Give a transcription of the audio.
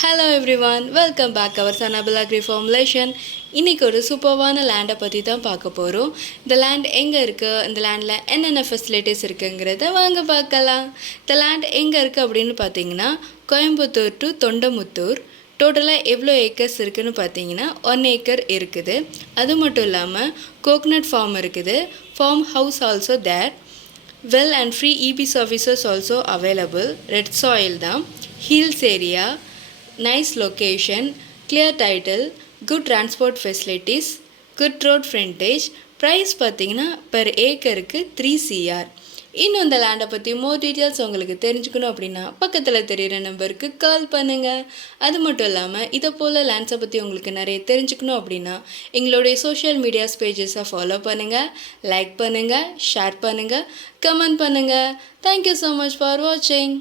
Hello everyone, welcome back அவர் சனபிள் agri formulation. இன்றைக்கி ஒரு சூப்பர்வான லேண்டை பற்றி தான் பார்க்க போகிறோம். இந்த லேண்ட் எங்கே இருக்குது, இந்த லேண்டில் என்னென்ன ஃபெசிலிட்டிஸ் இருக்குங்கிறத வாங்க பார்க்கலாம். இந்த லேண்ட் எங்கே இருக்குது அப்படின்னு பார்த்தீங்கன்னா, கோயம்புத்தூர் டு தொண்டமுத்தூர். டோட்டலாக எவ்வளோ ஏக்கர்ஸ் இருக்குதுன்னு பார்த்தீங்கன்னா 1 ஏக்கர் இருக்குது. அது மட்டும் இல்லாமல் கோகனட் ஃபார்ம் இருக்குது. Farm house also there. Well and free EB services also available. Red soil தான். Hills area, nice location, clear title, good transport facilities, good road frontage. Price பார்த்தீங்கன்னா பெர் ஏக்கருக்கு 3 CR. இன்னும் இந்த லேண்டை பற்றி மோர் டீட்டெயில்ஸ் உங்களுக்கு தெரிஞ்சுக்கணும் அப்படின்னா பக்கத்தில் தெரிகிற நம்பருக்கு கால் பண்ணுங்கள். அது மட்டும் இல்லாமல் இதை போல் லேண்ட்ஸை பற்றி உங்களுக்கு நிறைய தெரிஞ்சுக்கணும் அப்படின்னா எங்களுடைய சோஷியல் மீடியாஸ் பேஜஸை ஃபாலோ பண்ணுங்கள், லைக் பண்ணுங்கள், ஷேர் பண்ணுங்கள், கமெண்ட் பண்ணுங்கள். தேங்க்யூ ஸோ மச் ஃபார் வாட்சிங்.